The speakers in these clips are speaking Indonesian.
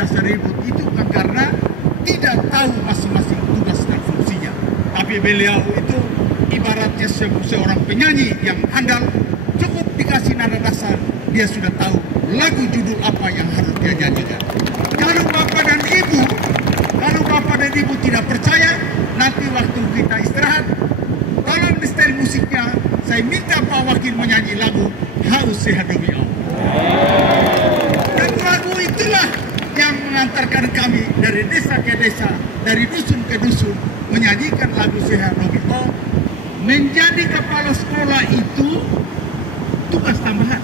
biasa ribut itu kan karena tidak tahu masing-masing tugas dan fungsinya. Tapi beliau itu ibaratnya seorang penyanyi yang handal, cukup dikasih nada dasar, dia sudah tahu lagu judul apa yang harus dia nyanyikan. Kalau Bapak dan Ibu tidak percaya, nanti waktu kita istirahat, tolong di setel musiknya, saya minta Pak Wakil menyanyi lagu Haus Sehat Demi Allah. Dan lagu itulah yang mengantarkan kami dari desa ke desa, dari dusun ke dusun, menyanyikan lagu Sehat Demi Allah. Menjadi kepala sekolah itu tugas tambahan.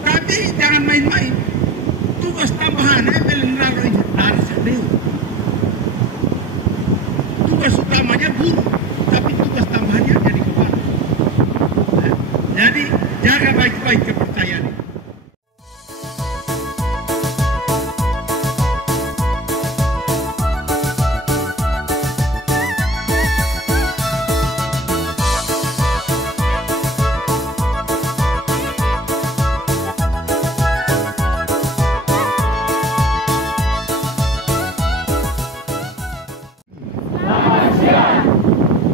Tapi jangan main-main. Tugas tambahannya melengkapi inventaris dulu. Tugas utamanya guru, tapi tugas tambahannya jadi kepala. Jadi jaga baik-baik kepercayaan.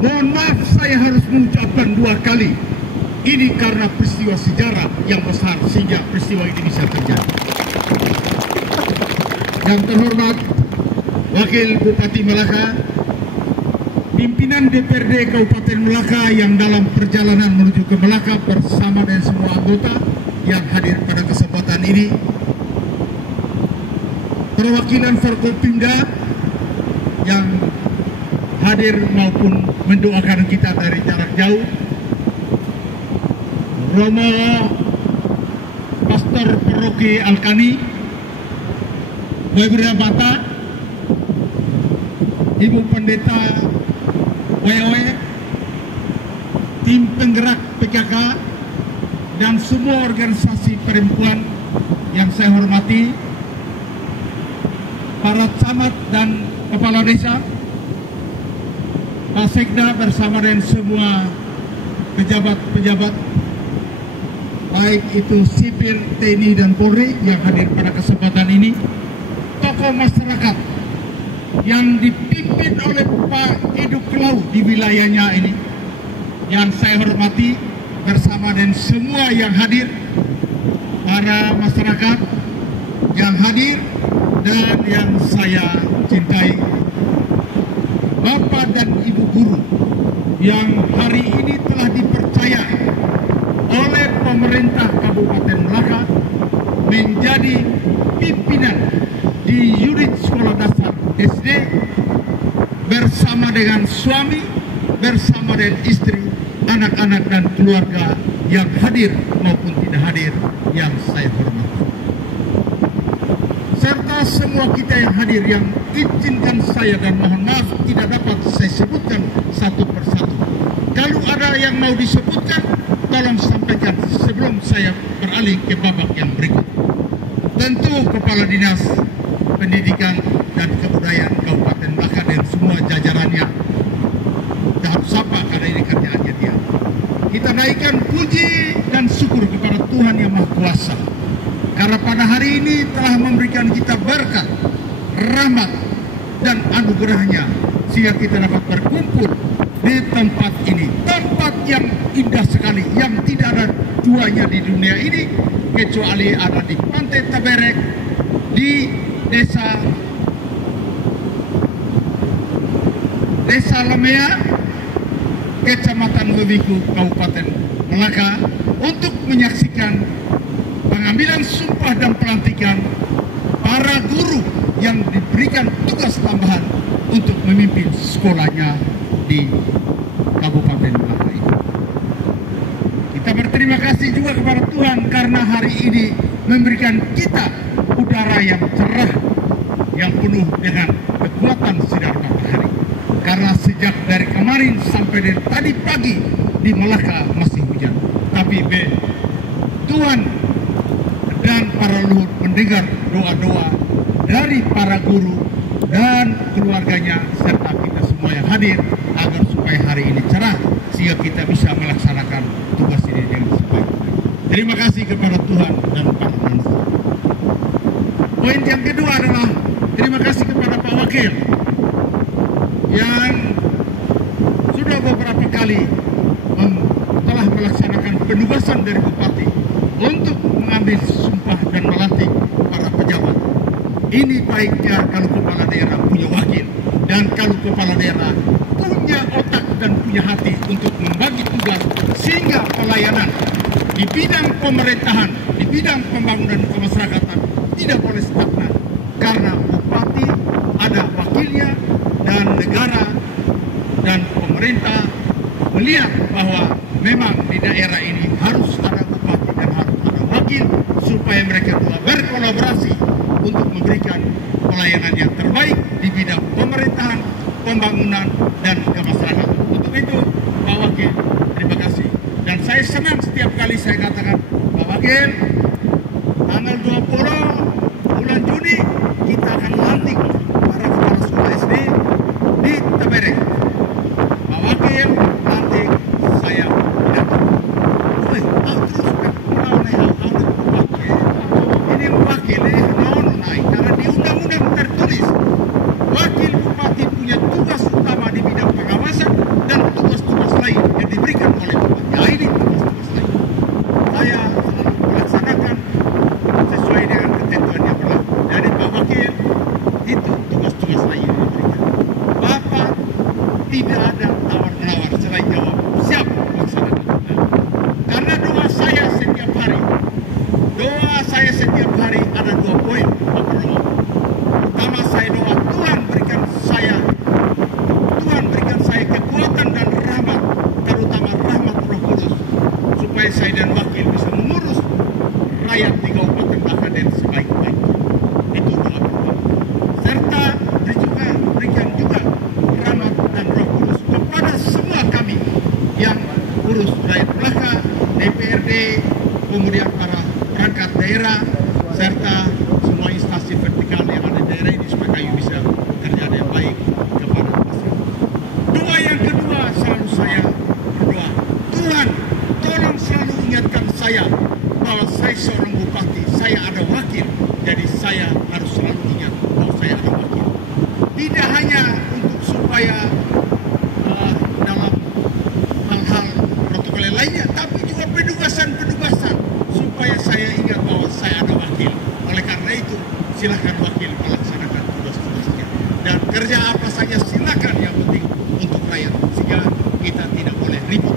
Mohon maaf saya harus mengucapkan 2 kali. Ini karena peristiwa sejarah yang besar sehingga peristiwa ini bisa terjadi. Yang terhormat Wakil Bupati Melaka, pimpinan DPRD Kabupaten Melaka yang dalam perjalanan menuju ke Melaka bersama dengan semua anggota yang hadir pada kesempatan ini, perwakilan Forkopimda yang hadir maupun mendoakan kita dari jarak jauh, Romo Pastor Paroki Alkani, Webria Bata, Ibu Pendeta Wewe, tim penggerak PKK, dan semua organisasi perempuan yang saya hormati, para camat dan kepala desa, Pak Sekda bersama dengan semua pejabat-pejabat, baik itu sipil, TNI dan Polri yang hadir pada kesempatan ini, tokoh masyarakat yang dipimpin oleh Pak Edu Klau di wilayahnya ini, yang saya hormati bersama dengan semua yang hadir, para masyarakat yang hadir dan yang saya cintai, Bapak dan Ibu guru yang hari ini telah dipercaya oleh pemerintah Kabupaten Melaka menjadi pimpinan di unit sekolah dasar SD bersama dengan suami, bersama dengan istri, anak-anak dan keluarga yang hadir maupun tidak hadir yang saya hormati. Serta semua kita yang hadir yang izinkan saya dan mohon maaf tidak dapat saya sebutkan satu persatu. Kalau ada yang mau disebutkan, tolong sampaikan sebelum saya beralih ke babak yang berikut. Tentu Kepala Dinas Pendidikan dan Kebudayaan Kabupaten Melaka dan semua jajarannya, kita harus sapa karena ini kerjaannya dia. Kita naikkan puji dan syukur kepada Tuhan Yang Maha Kuasa, karena pada hari ini telah memberikan kita berkat, rahmat, dan anugerahnya sehingga kita dapat berkumpul di tempat ini. Tempat yang indah sekali, yang tidak ada duanya di dunia ini, kecuali ada di Pantai Taberek, di Desa Lemea, Kecamatan Wewiku, Kabupaten Melaka, untuk menyaksikan pengambilan sumpah dan pelantikan para guru yang diberikan tugas tambahan untuk memimpin sekolahnya di Kabupaten Melaka ini. Kita berterima kasih juga kepada Tuhan karena hari ini memberikan kita udara yang cerah, yang penuh dengan kekuatan sinar matahari. Karena sejak dari kemarin sampai dari tadi pagi di Melaka masih hujan. Tapi Tuhan dan para leluhur mendengar doa-doa dari para guru dan keluarganya serta kita semua yang hadir agar supaya hari ini cerah sehingga kita bisa melaksanakan tugas ini dengan sebaik-baik. Terima kasih kepada Tuhan dan para manusia. Poin yang kedua adalah terima kasih kepada Pak Wakil yang sudah beberapa kali telah melaksanakan penugasan dari Bupati untuk mengambil sumpah dan melantik para pejabat. Ini baiknya kalau kepala daerah punya wakil dan kalau kepala daerah punya otak dan punya hati untuk membagi tugas sehingga pelayanan di bidang pemerintahan, di bidang pembangunan kemasyarakatan tidak boleh stagnan karena bupati ada wakilnya dan negara dan pemerintah melihat bahwa memang di daerah ini harus ada bupati dan harus ada wakil supaya mereka berkolaborasi untuk memberikan pelayanan yang terbaik di bidang pemerintahan, pembangunan, dan kemasyarakatan. Untuk itu, Pak Wakil, terima kasih. Dan saya senang setiap kali saya katakan, Pak Wakil, tanggal 20 bulan Juni kita akan lantik para kepala sekolah SD di Tebereng. Pak Wakil, lantik saya datang. Ini wakil, karena di undang-undang tertulis wakil bupati punya tugas utama di bidang pengawasan dan tugas-tugas lain yang diberikan oleh bupati. Ya, ini tugas-tugas lain. Saya selalu melaksanakan sesuai dengan ketentuan yang berlaku. Jadi Pak Wakil, itu tugas-tugas lain yang diberikan. Bapak tidak ada tawar-menawar selain jawab siap melaksanakan. Karena doa saya setiap hari ada 2 poin, Bapak Romo. Pertama, saya doa Tuhan berikan saya kekuatan dan rahmat, terutama rahmat Roh Kudus, supaya saya dan wakil bisa mengurus rakyat di Kabupaten Bakaden sebaik-baiknya. Itu doa pertama. Serta berikan juga rahmat dan Roh Kudus kepada semua kami yang urus rakyat Melaka, DPRD, kemudian para perangkat daerah, serta semua instansi vertikal yang ada di daerah ini supaya kami bisa bekerja dengan baik kepada masyarakat. Doa yang kedua selalu saya berdoa, Tuhan tolong selalu ingatkan saya bahwa saya seorang bupati, saya ada wakil, jadi saya harus selalu ingat bahwa saya ada wakil. Tidak hanya untuk supaya dalam hal-hal protokol lainnya, tapi juga penugasan supaya saya ingat bahwa saya ada wakil. Oleh karena itu, silakan wakil melaksanakan tugas-tugasnya. Dan kerja apa saja silakan, yang penting untuk rakyat. Sehingga kita tidak boleh ribut.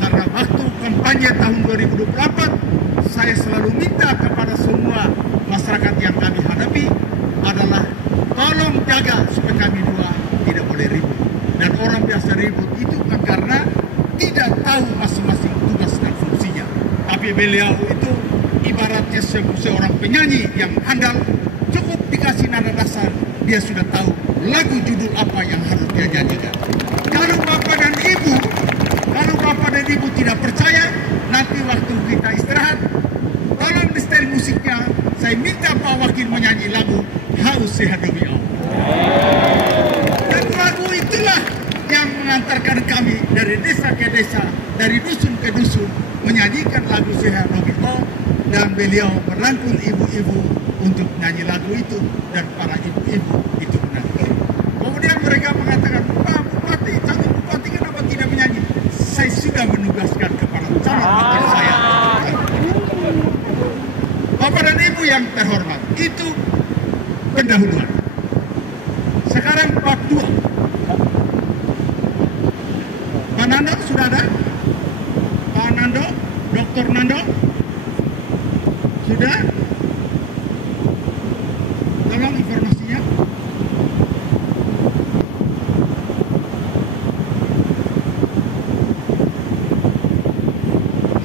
Karena waktu kampanye tahun 2024, saya selalu minta kepada semua masyarakat yang kami hadapi adalah tolong jaga supaya kami dua tidak boleh ribut. Dan orang biasa ribut itu karena tidak tahu masing-masing tugas dan fungsinya. Tapi beliau itu ibaratnya seorang penyanyi yang handal, cukup dikasih nada dasar, dia sudah tahu lagu judul apa yang harus dia nyanyikan. Kalau Bapak dan Ibu tidak percaya, nanti waktu kita istirahat, tolong di setel musiknya, saya minta Pak Wakil menyanyi lagu Haus Sehat Demi Allah. Dan lagu itulah yang mengantarkan kami dari desa ke desa, dari dusun ke dusun, menyanyikan lagu Sehat Demi Allah, dan beliau merangkul ibu-ibu untuk nyanyi lagu itu, dan para ibu-ibu itu menangis. Kemudian mereka mengatakan, Pak Bupati, calon Bupati kenapa tidak menyanyi? Saya sudah menugaskan kepada calon wakil saya. Bapak dan Ibu yang terhormat, itu pendahuluan. Sekarang bab 2. Pak Nando sudah ada? Pak Nando, Dr. Nando? Sudah? Tolong informasinya.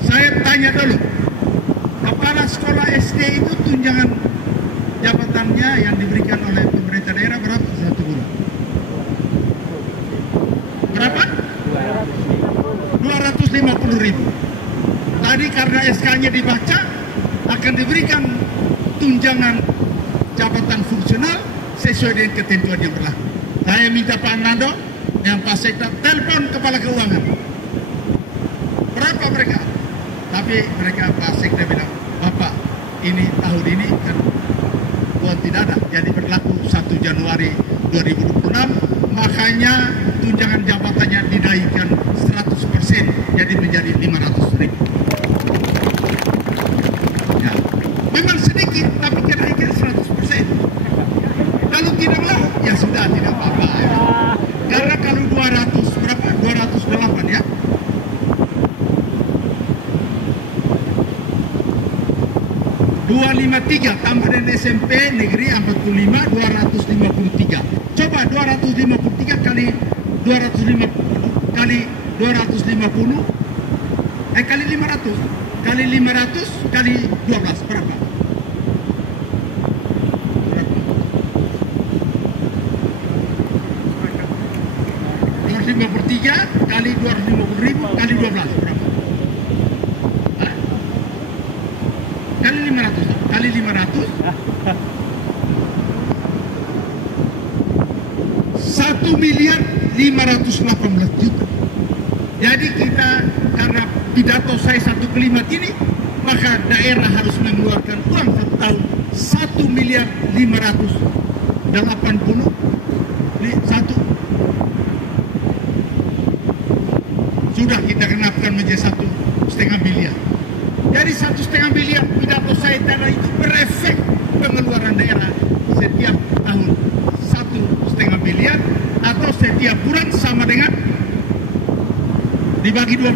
Saya tanya dulu, kepala sekolah SD itu tunjangan jabatannya yang diberikan oleh pemerintah daerah berapa satu bulan? Berapa? 250.000. Tadi karena SK-nya dibaca, akan diberikan tunjangan jabatan fungsional sesuai dengan ketentuan yang berlaku. Saya minta Pak Nando yang Pak Sekda telepon kepala keuangan. Berapa mereka? Tapi mereka Pak Sekda bilang, Bapak, ini tahun ini kan pemberlakuan tidak ada. Jadi berlaku 1 Januari 2026, makanya tunjangan jabatannya dinaikkan 100%, jadi menjadi 500.000. Ya, memang sedikit, tapi kenaikan 100%. Kalau tidaklah, ya sudah, tidak apa-apa. Karena kalau 200, berapa? 208 ya? 253 tambah dengan SMP negeri 45, 253. Coba 253 kali 250 kali 250 kali 500 kali 500 kali 12 berapa? 253 kali 250.000 kali 12 berapa? Kali 500 kali 500 1.518.000.000. Jadi kita, karena pidato saya 1 kalimat ini, maka daerah harus mengeluarkan uang satu tahun 1.581. Sudah kita kenapkan menjadi 1,5 miliar. Dari 1,5 miliar pidato saya tadi itu berefek pengeluaran daerah setiap tahun 1,5 miliar, atau setiap bulan sama dengan dibagi 12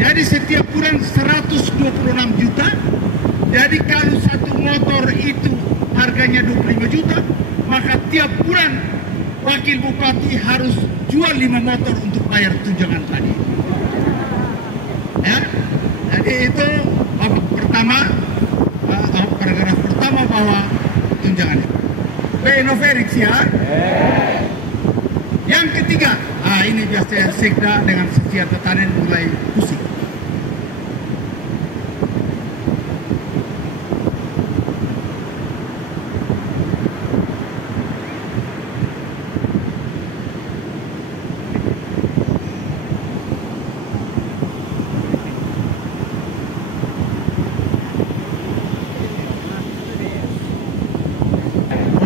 jadi setiap bulan 126 juta. Jadi kalau satu motor itu harganya 25 juta, maka tiap bulan wakil bupati harus jual 5 motor untuk bayar tunjangan tadi. Ya, jadi itu babak pertama, paragraf pertama bahwa tunjangannya. Benoverix ya. Yang ketiga, ini biasa sekda dengan setia tetanen mulai pusing.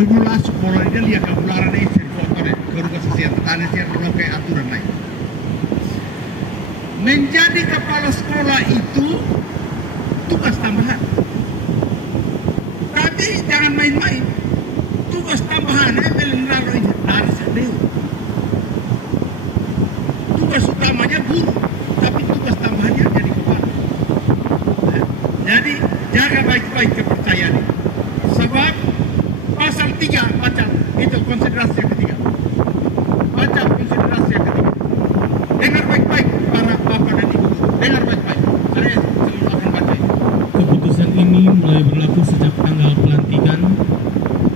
Mula sekolah ini lihat kabularan ini servotor kerugas sesia tani sesia kalau kayak aturan lain. Menjadi kepala sekolah itu tugas tambahan. Tapi jangan main-main. Tugas tambahannya melengkapi ini dari sedih. Tugas utamanya guru, tapi tugas tambahannya jadi kepala. Jadi jaga baik-baik kepercayaan ini. Sebab pasal 3 baca itu konsiderasi yang ketiga. Baca konsiderasi yang ketiga. Dengar baik-baik para bapak dan ibu. Dengar baik-baik. Saya selalu akan baca itu. Keputusan ini mulai berlaku sejak tanggal pelantikan,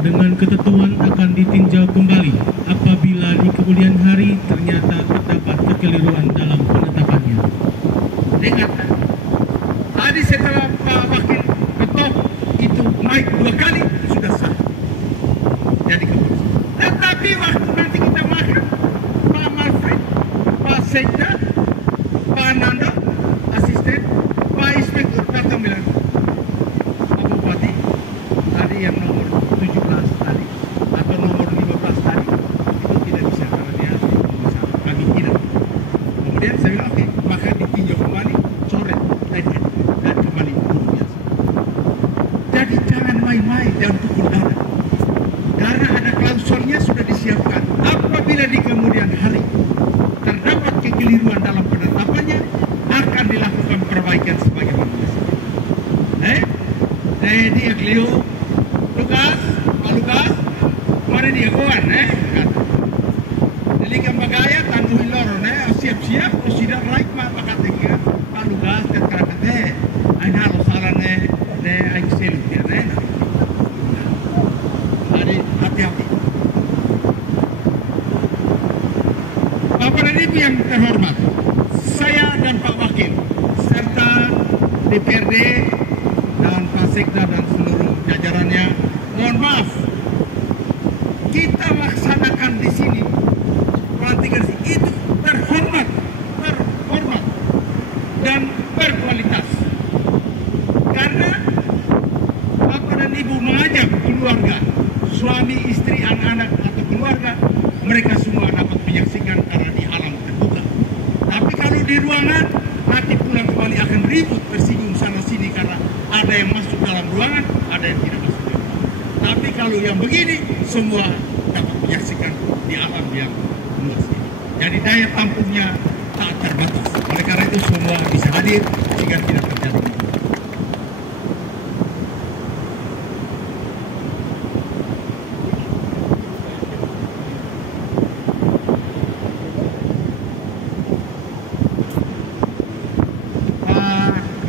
dengan ketentuan akan ditinjau kembali apabila di kemudian hari ternyata terdapat kekeliruan dalam penetapannya. Dengar. Tadi setelah Pak Wakil Ketok itu naik 2 kali sudah sah. Jadi keputusan. Tetapi waktu nanti kita makan, Pak Malfred, Pak Sekda, Pak Nanda, asisten, Pak Inspektur datang bilang, Pak Bupati, tadi yang nomor 17 tadi, atau nomor 15 tadi, itu tidak bisa karena dia kami tidak. Kemudian saya bilang, oke, maka ditinjau kembali, coret, dan kembali burung biasa. Jadi jangan main-main, jangan pukul dada. Karena ada klausulnya sudah disiapkan. Apabila di kemudian hari terdapat kekeliruan dalam penetapannya, akan dilakukan perbaikan sebagaimana disebut. Jadi Aglio, Lukas, Pak Lukas, kemarin dia kawan, Jadi kembagaya tanduhin loron, siap-siap, sudah raik mah pakatnya, Pak Lukas, dan karakatnya, ini harus sarannya, aing selut ya, Jadi hati-hati. Bapak dan Ibu yang terhormat, saya dan Pak Wakil serta DPRD dan Pak Sekda dan seluruh jajarannya, mohon maaf, kita laksanakan di sini pelantikan itu terhormat dan berkualitas. Karena bapak dan ibu mengajak keluarga, suami, istri, anak-anak atau keluarga, mereka semua dapat menyaksikan karena di alam terbuka. Tapi kalau di ruangan, nanti pulang kembali akan ribut, tersinggung sana sini karena ada yang masuk dalam ruangan, ada yang tidak masuk dalam ruangan. Tapi kalau yang begini, semua dapat menyaksikan di alam yang luas ini. Jadi daya tampungnya tak terbatas. Oleh karena itu semua bisa hadir sehingga tidak terjadi.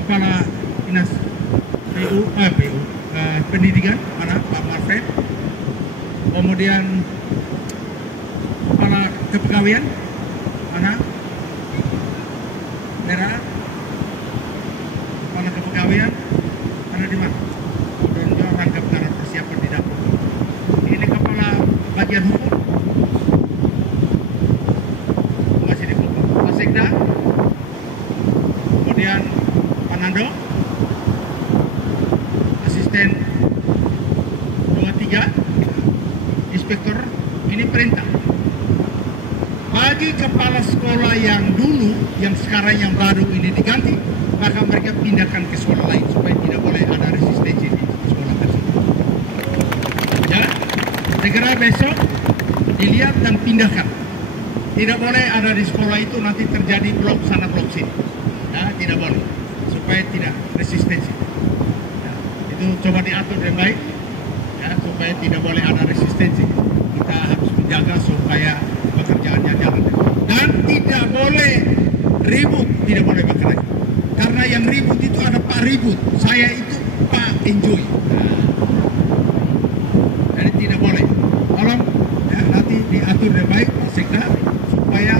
Kepala Dinas Pendidikan, mana Pak Marfred, kemudian Kepala Kepegawaian, mana daerah, Kepala Kepegawaian, mana di mana? Dan juga rangkap karena persiapan di dapur. Ini Kepala Bagian Hukum, masih di hukum, Pak Sekda, kemudian Pak Nando, asisten 23, inspektor, ini perintah. Bagi kepala sekolah yang dulu, yang sekarang yang baru ini diganti, maka mereka pindahkan ke sekolah lain supaya tidak boleh ada resistensi di sekolah tersebut. Ya, segera besok dilihat dan pindahkan. Tidak boleh ada di sekolah itu nanti terjadi blok sana blok sini. Ya, tidak boleh supaya tidak resistensi. Ya, itu coba diatur dengan baik, ya, supaya tidak boleh ada resistensi. Kita harus menjaga supaya pekerjaannya jalan. Dan tidak boleh ribut, tidak boleh bekerja. Karena yang ribut itu ada Pak Ribut, saya itu Pak Enjoy. Nah, jadi tidak boleh. Tolong ya, nanti diatur dengan baik Pak Sekda supaya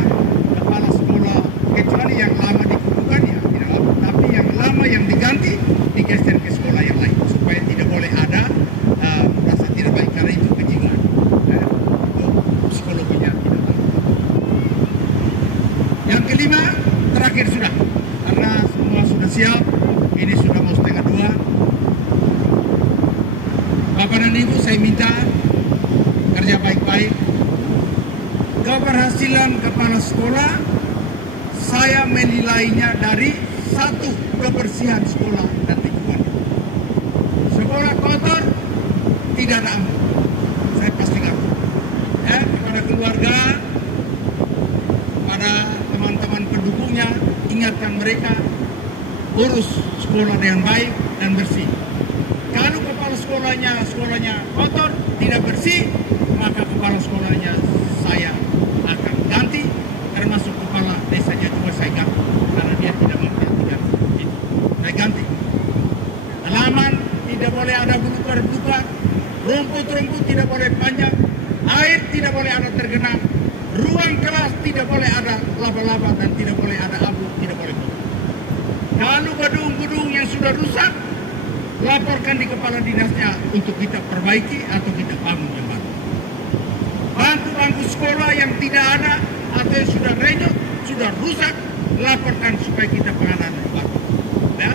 kepala sekolah, kecuali yang lama dikukuhkan ya tidak lama, tapi yang lama yang diganti digeser ke sekolah yang lain supaya tidak boleh ada rasa tidak baik karena itu kejiwaan. Itu psikologinya tidak baik. Yang kelima, terakhir sudah, karena semua sudah siap, ini sudah mau 1:30. Bapak dan Ibu, saya minta kerja baik-baik. Keberhasilan kepala sekolah, saya menilainya dari 1, kebersihan sekolah dan lingkungan. Sekolah kotor, tidak ada ampun. Saya pastikan. Ya, kepada keluarga, pada teman-teman pendukungnya, ingatkan mereka urus sekolah dengan baik dan bersih. Kalau kepala sekolahnya kotor, tidak bersih, maka kepala sekolahnya saya akan ganti, termasuk kepala desanya juga saya ganti, karena dia tidak memperhatikan itu. Saya ganti. Halaman tidak boleh ada belukar-belukar, rumput-rumput tidak boleh panjang, air tidak boleh ada tergenang, ruang kelas tidak boleh ada laba-laba dan tidak boleh ada abu, tidak boleh. Kalau gedung-gedung yang sudah rusak, laporkan di kepala dinasnya untuk kita perbaiki atau kita bangun yang baru. Bangku-bangku sekolah yang tidak ada atau yang sudah renyot, sudah rusak, laporkan supaya kita penanganan yang baru. Ya,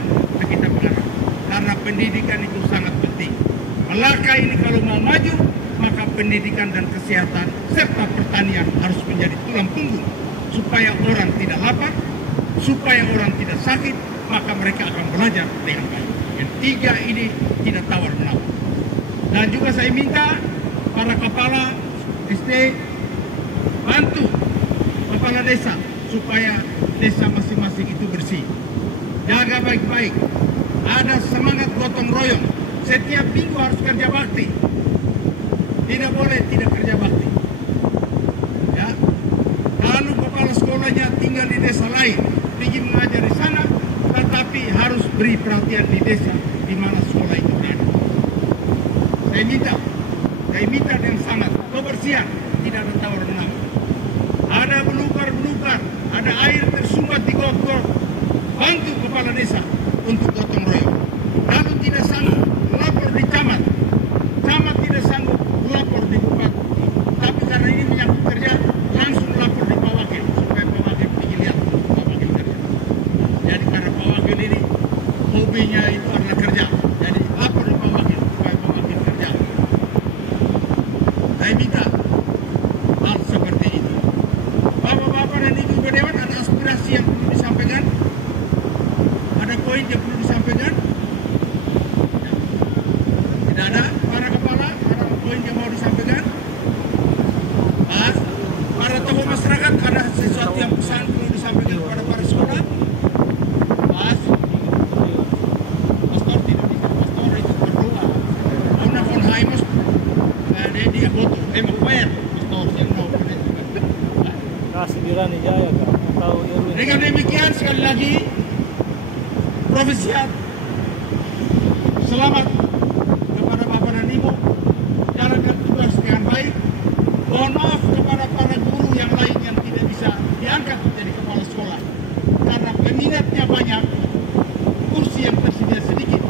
kita penanganan. Karena pendidikan itu sangat penting. Melaka ini kalau mau maju, maka pendidikan dan kesehatan serta pertanian harus menjadi tulang punggung supaya orang tidak lapar, supaya orang tidak sakit, maka mereka akan belajar dengan baik. Yang tiga ini tidak tawar-menawar. Dan juga saya minta para kepala SD bantu kepala desa supaya desa masing-masing itu bersih. Jaga baik-baik. Ada semangat gotong royong. Setiap minggu harus kerja bakti. Tidak boleh tidak kerja bakti. Ya. Lalu kepala sekolahnya tinggal di desa lain, pergi mengajar di sana, tetapi harus beri perhatian di desa di mana sekolah itu berada. Saya minta dengan sangat kebersihan, tidak ada tawar-menawar. Ada belukar-belukar, ada air tersumbat di got-got, bantu kepala desa untuk gotong royong. Kalau tidak sanggup, lapor di camat. Camat tidak sanggup, lapor di bupati. Tapi karena ini menyangkut kerja, langsung lapor di Pak Wakil supaya Pak Wakil pergi lihat Pak Wakil kerja. Jadi tokoh masyarakat ada sesuatu yang pesan perlu disampaikan kepada para saudara? Pastor tidak bisa, pastor itu berdoa. Una von Heimus, dia butuh, pastor yang mau kasih dirani jaya kan tahu Irwin. Dengan demikian sekali lagi Profesiat selamat kepada Bapak dan Ibu, jalankan tugas dengan baik. Mohon maaf kepada para guru yang lain yang tidak bisa diangkat menjadi kepala sekolah karena peminatnya banyak, kursi yang tersedia sedikit.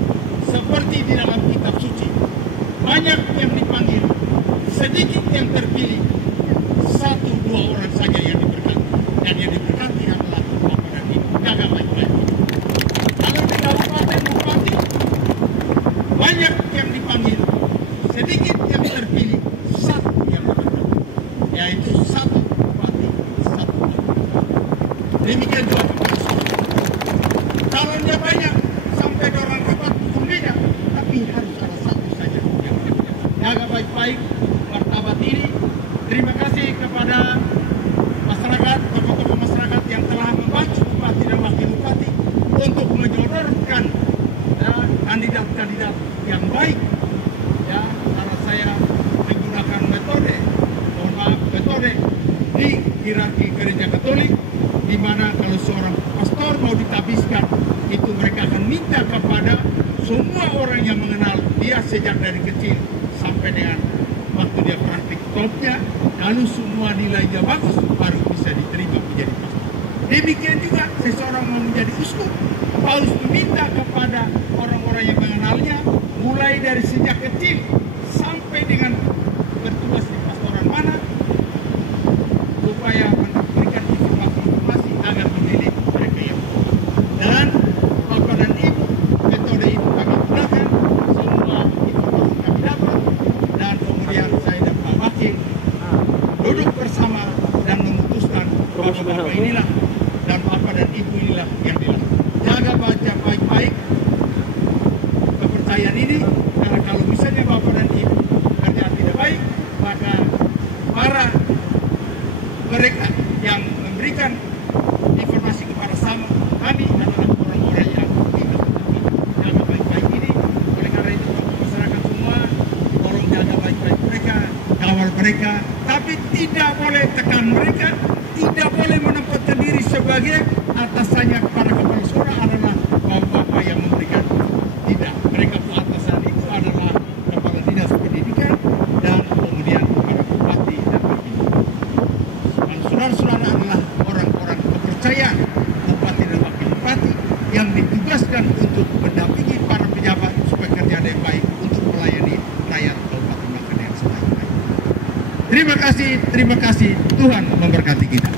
Seperti di dalam kitab suci, banyak yang dipanggil, sedikit yang terpilih. 1-2 orang saja yang diberkati, dan yang diberkati adalah Bapak dan Ibu. Jaga baik-baik. Kalau di kabupaten bupati, banyak yang dipanggil, sedikit yang terpilih, 1 yang diberkati, yaitu 1 bupati, 1 bupati. Demikian juga kepala sekolah. Calonnya banyak, sampai orang rapat pembeda, tapi harus ada 1 saja yang diberkati. Jaga baik-baik martabat ini. Terima kasih kepada masyarakat, tokoh-tokoh masyarakat yang telah membantu bupati dan wakil bupati untuk menyodorkan kandidat-kandidat yang baik. Ya, karena saya menggunakan metode di hierarki gereja Katolik, di mana kalau seorang pastor mau ditabiskan, itu mereka akan minta kepada semua orang yang mengenal dia sejak dari kecil sampai dengan waktu dia praktik topnya, lalu semua nilainya bagus, baru bisa diterima menjadi pastor. Demikian juga seseorang mau menjadi uskup, Paulus meminta kepada orang-orang yang mengenalnya, mulai dari sejak kecil sampai dengan bertugas di pastoran mana, supaya memberikan informasi agar mendidik mereka yang betul. Dan Bapak dan Ibu, metode itu kami gunakan, semua informasi kami dapat, dan kemudian saya dan Pak Wakil duduk bersama dan memutuskan bapak-bapak inilah dan Bapak dan Ibu inilah yang dilakukan. Jaga baca baik-baik kepercayaan ini, karena kalau misalnya Bapak dan Ibu kerja tidak baik, maka para mereka yang memberikan informasi kepada kami adalah orang-orang yang tidak betul. Jaga baik-baik ini. Oleh karena itu masyarakat semua tolong jaga baik-baik mereka, kawal mereka, tapi tidak boleh tekan mereka, tidak boleh menempatkan diri sebagai atasannya. Para kepala sekolah adalah bapak-bapak yang memberikan. Tidak, mereka atasan itu adalah kepala dinas pendidikan dan kemudian para bupati dan wakil. Dan saudara-saudara adalah orang-orang kepercayaan bupati dan wakil bupati yang ditugaskan untuk mendampingi para pejabat supaya kerja dengan baik untuk melayani rakyat Kabupaten Bangka yang sebaik-baik. Terima kasih, Tuhan memberkati kita.